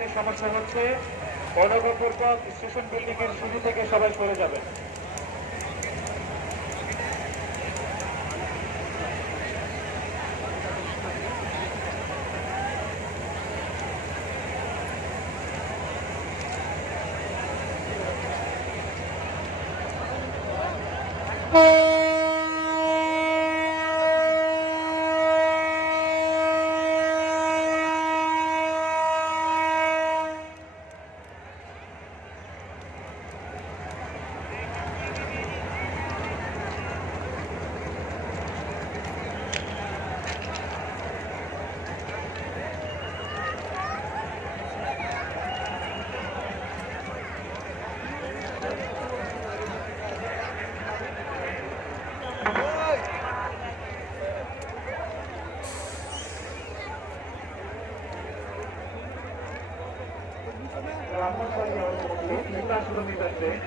একটি সমস্যা হচ্ছে, অনুগ্রহপূর্বক স্টেশন বিল্ডিং এর শুরু থেকে সবাই সরে যাবেন।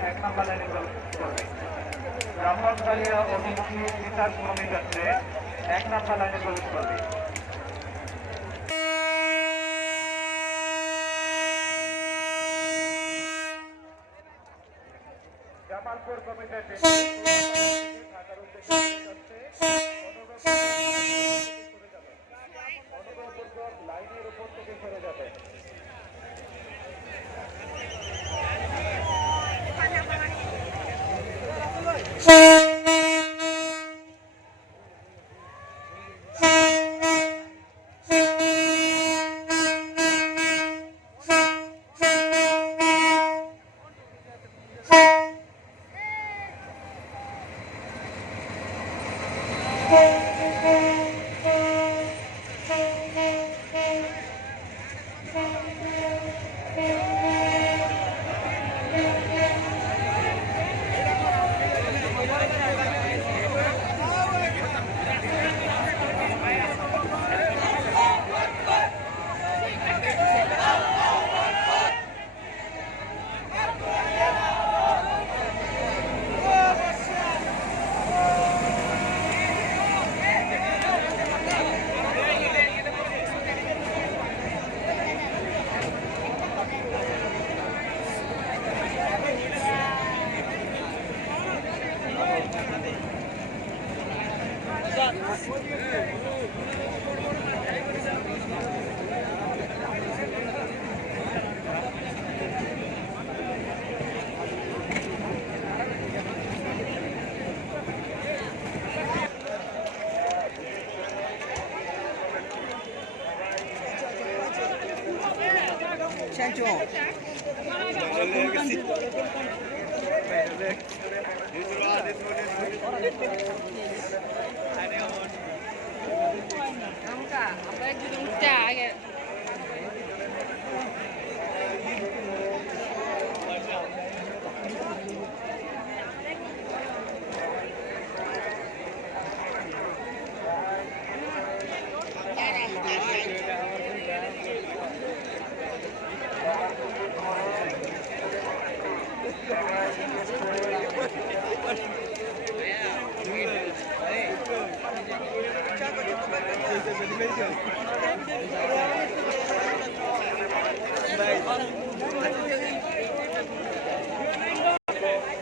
এক নম্বর লাইনে ব্রাহ্মণবাড়িয়া অভিমুখী 50 কিলোমিটারে 1 নম্বর লাইনে প্রবেশ করবে। জামালপুর কমিটির ঢাকার উদ্দেশ্যে অনুগ্রহপূর্বক লাইনের উপর থেকে সরে যাবে।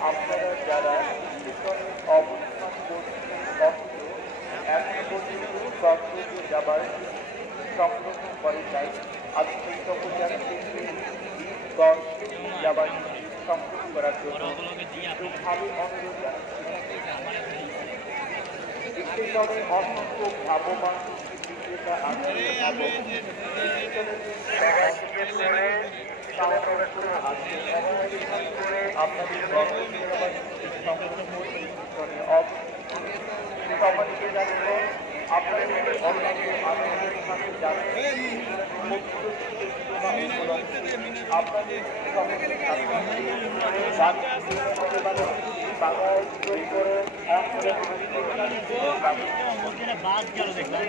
আপনারা যারা অবস্থান যাবার সংগ্রহ করে যায়, আমি সেই প্রচার যাবার সংগ্রহ করার জন্য ভালো অনুরোধ জানাচ্ছি। অসংখ্য ভাববান বিক্রেতা আপনাদের সবাইকে জানবো আপনাদের আপনাদের বাদ গেল দেখলাম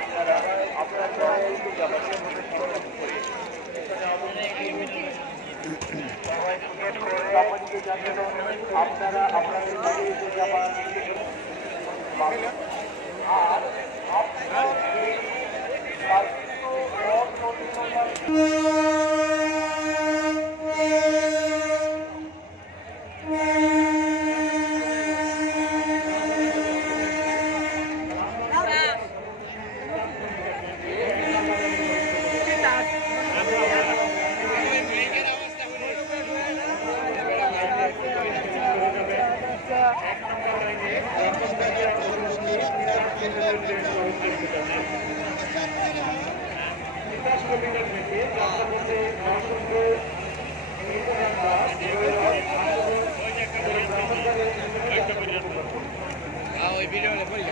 আপনারা সবাই টিকিট করে আপনাকে জানিয়ে দেন আপনারা আপনাদের নিজের যে যাবার আর আপনার এই দায়িত্ব ওই ভিডিওটা পড়ি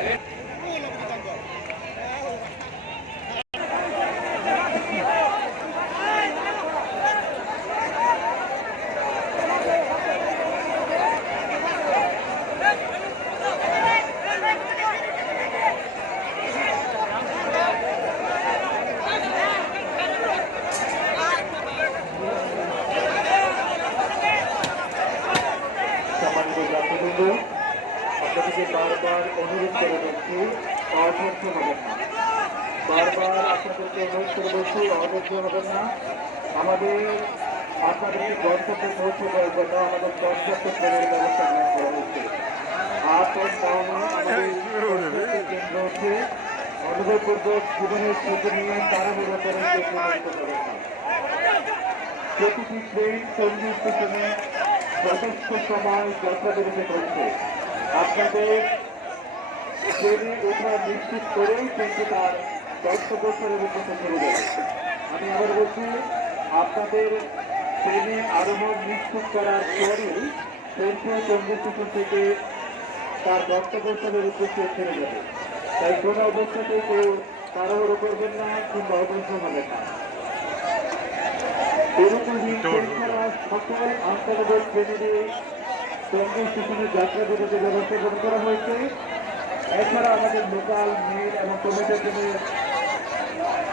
সম্মানিত যাত্রীবৃন্দ, আপনাদেরকে বারবার অনুরোধ করে বলছি অধৈর্য হবেন না। বারবার আপনাদেরকে অনুরোধ করে বলছি অধৈর্য হবেন না। আমাদের আপনাদেরকে গন্তব্যে পৌঁছে দেওয়ার জন্য আমাদের পর্যাপ্ত ট্রেনের ব্যবস্থা গ্রহণ করা হচ্ছে। আপ ও ডাউনে আমাদের কেন্দ্র হচ্ছে অনুভবপূর্বক জীবনের ঝুঁকি নিয়ে তাড়াহুড়ো করে করবেন না। প্রতিটি ট্রেন সঙ্গী স্টেশনে যথেষ্ট সময় যাত্রা বিরতি করছে। আপনাদের ট্রেনে ওঠা নিশ্চিত করেই ট্রেনটি তার গন্তব্যস্থলের উদ্দেশ্যে চলে যাবে। আমি আবার বলছি, আপনাদের ট্রেনে আরোহণ নিশ্চিত করার পরেই ট্রেনটি সঙ্গী স্টেশন থেকে তার গন্তব্যস্থলের উদ্দেশ্যে ছেড়ে যাবে। তাই কোনো অবস্থাতে কেউ তাড়াহুড়ো করবেন না কিংবা অগ্রসর হবেন না। সকল আন্তর্জাতিক ট্রেনে সঙ্গী স্টেশনে যাত্রা বিরতি ব্যবস্থা গ্রহণ করা হয়েছে। এছাড়া আমাদের লোকাল মেল এবং কমিটির জন্য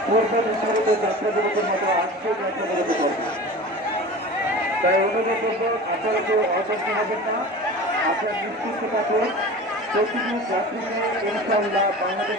পূর্বে নির্ধারিত যাত্রা বিরতির মতো আজকে যাত্রা বিরতি করবে। তাই অনুরোধ করবো আপনারা কেউ অসুস্থ হবেন না। আপনার নিশ্চিত থাকুন প্রতিটি যাত্রীকে ইনশাআল্লাহ বাংলাদেশ